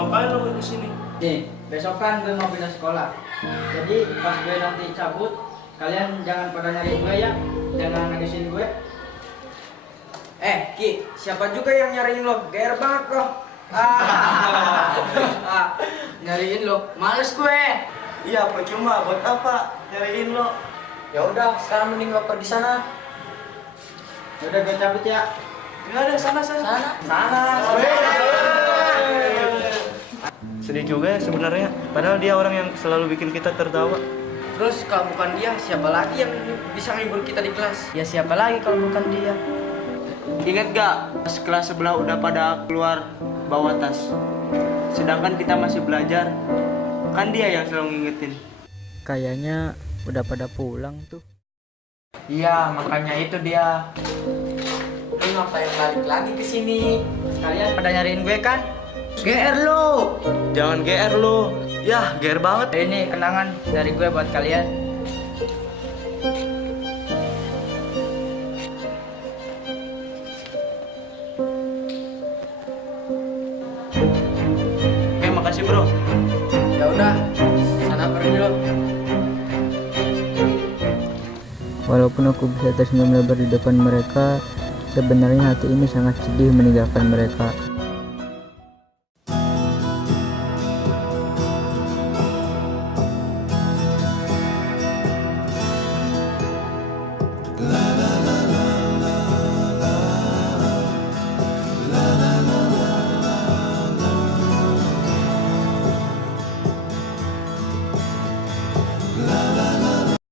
ngapain lo di sini? Nih, besok kan gue mau pindah sekolah. Jadi pas gue nanti cabut, kalian jangan pada nyariin gue ya. Jangan nagisin gue. Ki, siapa juga yang nyariin lo? Gair banget lo. Nyariin lo, males gue. Iya, percuma. Buat apa nyariin lo? Ya udah, sekarang mending lo pergi sana. Udah gue cabut ya. Nggak ada, sana. Sedih juga ya sebenarnya. Padahal dia orang yang selalu bikin kita tertawa. Terus kalau bukan dia, siapa lagi yang bisa ngibur kita di kelas? Ya siapa lagi kalau bukan dia? Ingat gak, pas kelas sebelah udah pada keluar bawa tas. Sedangkan kita masih belajar. Kan dia yang selalu ngingetin. Kayaknya udah pada pulang tuh. Iya, makanya itu dia. Lu ngapain balik lagi ke sini? Kalian pada nyariin gue kan? GR lo. Jangan GR lo. Yah, GR banget. Ini kenangan dari gue buat kalian. Oke, makasih bro. Ya udah, sana pergi lo. Walaupun aku bisa tersenyum lebar di depan mereka, sebenarnya hati ini sangat sedih meninggalkan mereka.